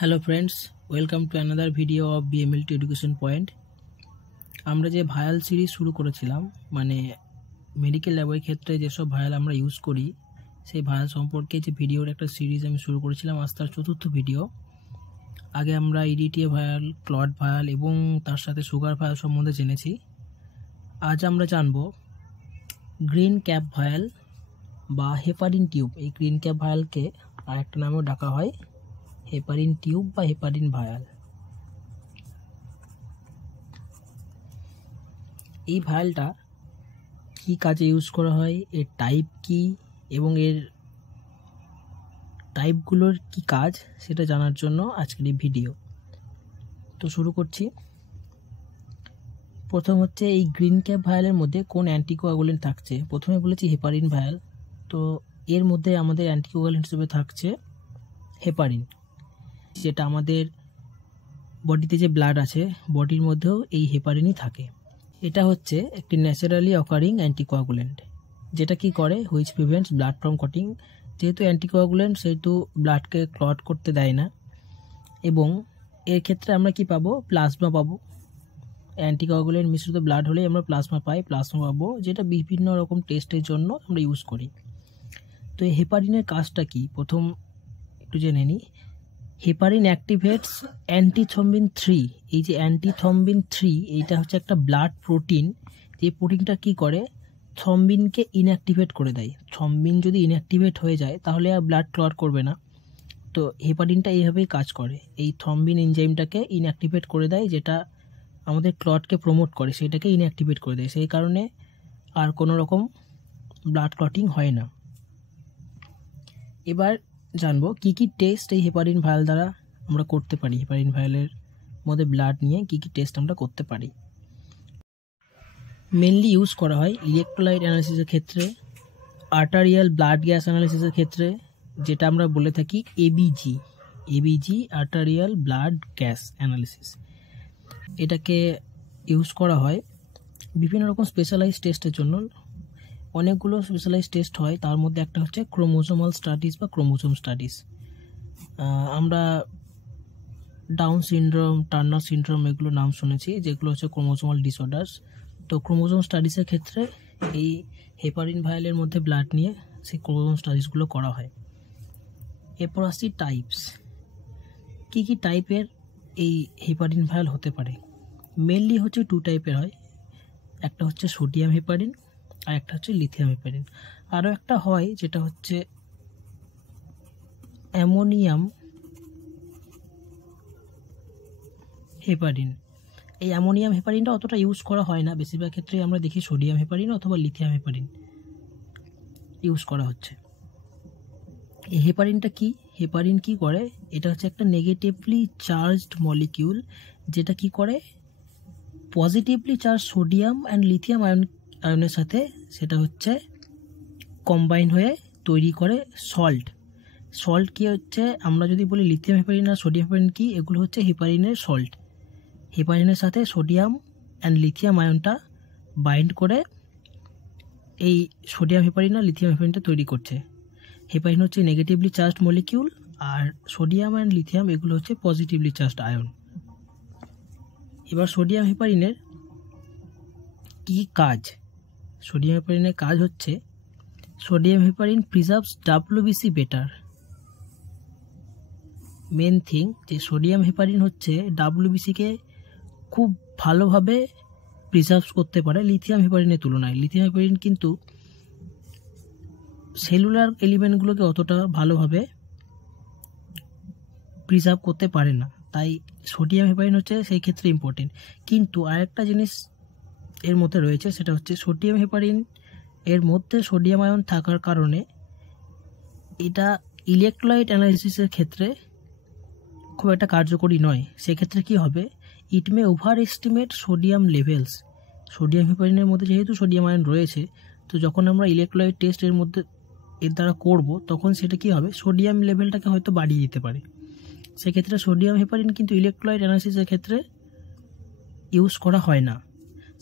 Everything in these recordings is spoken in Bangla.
Hello friends, welcome to another video of BMLT education point. আমরা যে ভায়াল সিরিজ শুরু করেছিলাম, মানে মেডিকেল ল্যাবের ক্ষেত্রে যেসব ভায়াল আমরা ইউজ করি সেই ভায়াল সম্পর্কে যে ভিডিওর একটা সিরিজ আমি শুরু করেছিলাম, আজ তার চতুর্থ ভিডিও। আগে আমরা ইডিটিএ ভায়াল, ক্লট ভায়াল এবং তার সাথে সুগার ভায়াল সম্বন্ধে জেনেছি। আজ আমরা জানব গ্রিন ক্যাপ ভায়াল বা হেপারিন টিউব। এই গ্রিন ক্যাপ ভায়ালকে আর একটা নামেও ডাকা হয় হেপারিন টিউব বা হেপারিন ভায়াল। এই ভায়ালটা কি কাজে ইউজ করা হয়, এর টাইপ কি এবং এর টাইপগুলোর কি কাজ সেটা জানার জন্য আজকের এই ভিডিও। তো শুরু করছি। প্রথম হচ্ছে এই গ্রিন ক্যাপ ভায়ালের মধ্যে কোন অ্যান্টিকোয়াগুলেন্ট থাকছে। প্রথমে বলেছি হেপারিন ভায়াল, তো এর মধ্যে আমাদের অ্যান্টিকোয়াগুলেন্ট হিসেবে থাকছে হেপারিন, যেটা আমাদের বডিতে যে ব্লাড আছে বডির মধ্যেও এই হেপারিনই থাকে। এটা হচ্ছে একটি ন্যাচারালি অকারিং অ্যান্টিকোয়াগুলেন্ট, যেটা কি করে, which prevents blood from clotting. যেহেতু অ্যান্টিকোয়াগুলেন্ট সেহেতু ব্লাডকে ক্লট করতে দেয় না, এবং এর ক্ষেত্রে আমরা কি পাবো, প্লাজমা পাবো। অ্যান্টিকোয়াগুলেন্ট মিশ্রিত ব্লাড হলেই আমরা প্লাজমা পাই, প্লাজমা পাবো, যেটা বিভিন্ন রকম টেস্টের জন্য আমরা ইউজ করি। তো এই হেপারিনের কাজটা কি প্রথম একটু জেনে নিই। Heparin activates antithrombin 3। এই যে অ্যান্টিথ্রম্বিন 3, এইটা হচ্ছে একটা ব্লাড প্রোটিন। এই প্রোটিনটা কি করে, থ্রম্বিনকে ইনঅ্যাক্টিভেট করে দেয়। থ্রম্বিন যদি ইনঅ্যাক্টিভেট হয়ে যায় তাহলে আর ব্লাড ক্লট করবে না। তো হেপারিনটা এইভাবেই কাজ করে, এই থ্রম্বিন এনজাইমটাকে ইনঅ্যাক্টিভেট করে দেয়, যেটা আমাদের ক্লটকে প্রমোট করে, সেটাকে ইনঅ্যাক্টিভেট করে দেয়। সেই কারণে আর কোনো রকম ব্লাড ক্লটিং হয় না। এবার জানবো কি কি টেস্ট এই হেপারিন ভায়াল দ্বারা আমরা করতে পারি। হেপারিন ভায়ালের মধ্যে ব্লাড নিয়ে কি কি টেস্ট আমরা করতে পারি। মেনলি ইউজ করা হয় ইলেকট্রোলাইট অ্যানালিসিসের ক্ষেত্রে, আর্টারিয়াল ব্লাড গ্যাস অ্যানালিসিসের ক্ষেত্রে, যেটা আমরা বলে থাকি ABG arterial blood gas analysis. এটাকে ইউজ করা হয় বিভিন্ন রকম স্পেশালাইজ টেস্টের জন্য। অনেকগুলো স্পেশালাইজ টেস্ট হয়, তার মধ্যে একটা হচ্ছে ক্রোমোজোমাল স্টাডিজ বা ক্রোমোজোম স্টাডিজ। আমরা ডাউন সিনড্রোম, টার্নার সিনড্রোম এগুলো নাম শুনেছি, যেগুলো হচ্ছে ক্রোমোজোমাল ডিসঅর্ডার্স। তো ক্রোমোজোম স্টাডিজের ক্ষেত্রে এই হেপারিন ভায়ালের মধ্যে ব্লাড নিয়ে সেই ক্রোমোজোম স্টাডিজগুলো করা হয়। এরপর আসছি টাইপস। কী কী টাইপের এই হেপারিন ভায়াল হতে পারে। মেনলি হচ্ছে 2 টাইপের হয়, একটা হচ্ছে সোডিয়াম হেপারিন আর একটা হচ্ছে লিথিয়াম হেপারিন। আরও একটা হয় যেটা হচ্ছে অ্যামোনিয়াম হেপারিন। এই অ্যামোনিয়াম হেপারিনটা অতটা ইউজ করা হয় না, বেশিরভাগ ক্ষেত্রে আমরা দেখি সোডিয়াম হেপারিন অথবা লিথিয়াম হেপারিন ইউজ করা হচ্ছে। এই হেপারিনটা কি, হেপারিন কি করে, এটা হচ্ছে একটা নেগেটিভলি চার্জড মলিকিউল, যেটা কি করে, positively charge sodium and lithium আয়নের সাথে সেটা হচ্ছে কম্বাইন হয়ে তৈরি করে সল্ট কি হচ্ছে, আমরা যদি বলি লিথিয়াম হেপারিন আর সোডিয়াম হেপারিন কি, এগুলো হচ্ছে হেপারিনের সল্ট। হেপারিনের সাথে সোডিয়াম অ্যান্ড লিথিয়াম আয়নটা বাইন্ড করে এই সোডিয়াম হেপারিন আর লিথিয়াম হেপারিনটা তৈরি করছে। হেপারিন হচ্ছে নেগেটিভলি চার্জড মলিকিউল, আর সোডিয়াম অ্যান্ড লিথিয়াম এগুলো হচ্ছে পজিটিভলি চার্জড আয়ন। এবার সোডিয়াম হেপারিনের কী কাজ। সোডিয়াম হেপারিনের কাজ হচ্ছে, sodium heparin preserves WBC better. Main thing যে সোডিয়াম হেপারিন হচ্ছে ডাব্লিউবিসিকে খুব ভালোভাবে প্রিজার্ভ করতে পারে লিথিয়াম হেপারিনের তুলনায়। লিথিয়াম হেপারিন কিন্তু সেলুলার এলিমেন্টগুলোকে অতটা ভালোভাবে প্রিজার্ভ করতে পারে না, তাই সোডিয়াম হেপারিন হচ্ছে সেই ক্ষেত্রে ইম্পর্টেন্ট। কিন্তু আরেকটা জিনিস এর মধ্যে রয়েছে, সেটা হচ্ছে সোডিয়াম হেপারিন এর মধ্যে সোডিয়াম আয়ন থাকার কারণে এটা ইলেকট্রোলাইট অ্যানালিসিসের ক্ষেত্রে খুব একটা কার্যকরী নয়। সেক্ষেত্রে কি হবে, it may over estimate sodium levels. Sodium হেপারিনের মধ্যে যেহেতু সোডিয়াম আয়ন রয়েছে, তো যখন আমরা ইলেকট্রোলাইট টেস্ট এর দ্বারা করব, তখন সেটা কি হবে, সোডিয়াম লেভেলটাকে হয়তো বাড়িয়ে দিতে পারে। সেক্ষেত্রে সোডিয়াম হেপারিন কিন্তু ইলেকট্রোলাইট অ্যানালিসিসের ক্ষেত্রে ইউজ করা হয় না,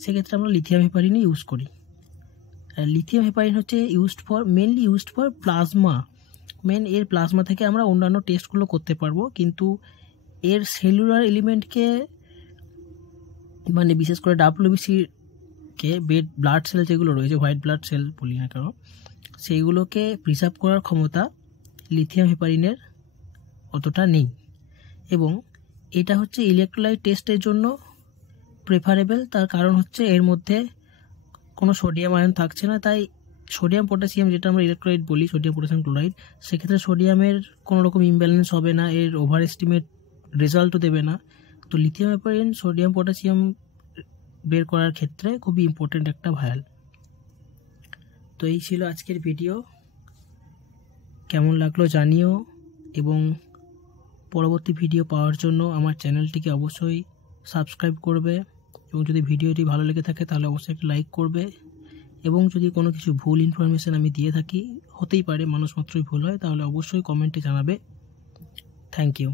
সেক্ষেত্রে আমরা লিথিয়াম হেপারিনই ইউজ করি। লিথিয়াম হেপারিন হচ্ছে মেনলি ইউজড ফর প্লাজমা মেন এর প্লাজমা থেকে আমরা অন্যান্য টেস্টগুলো করতে পারবো, কিন্তু এর সেলুলার এলিমেন্টকে মানে বিশেষ করে WBC-কে ব্লাড সেল যেগুলো রয়েছে, হোয়াইট ব্লাড সেল বলি না কেন, সেইগুলোকে প্রিজার্ভ করার ক্ষমতা লিথিয়াম হেপারিনের অতটা নেই। এবং এটা হচ্ছে ইলেকট্রোলাইট টেস্টের জন্য প্রেফারেবল, তার কারণ হচ্ছে এর মধ্যে কোনো সোডিয়াম আয়ন থাকছে না। তাই সোডিয়াম পটাশিয়াম যেটা আমরা ইলেকট্রোলাইট বলি, সোডিয়াম পটাশিয়াম ক্লোরাইড, সেক্ষেত্রে সোডিয়ামের কোনো রকম ইমব্যালেন্স হবে না, এর ওভার এস্টিমেট রেজাল্টও দেবে না। তো লিথিয়াম হেপারিন সোডিয়াম পটাশিয়াম বের করার ক্ষেত্রে খুবই ইম্পর্ট্যান্ট একটা ভায়াল। তো এই ছিল আজকের ভিডিও, কেমন লাগলো জানিও, এবং পরবর্তী ভিডিও পাওয়ার জন্য আমার চ্যানেলটিকে অবশ্যই সাবস্ক্রাইব করবে, এবং যদি ভিডিওটি ভালো লেগে থাকে তাহলে অবশ্যই একটা লাইক করবে, এবং যদি কোনো কিছু ভুল ইনফরমেশান আমি দিয়ে থাকি, হতেই পারে, মানুষ মাত্রই ভুল হয়, তাহলে অবশ্যই কমেন্টে জানাবে। Thank you.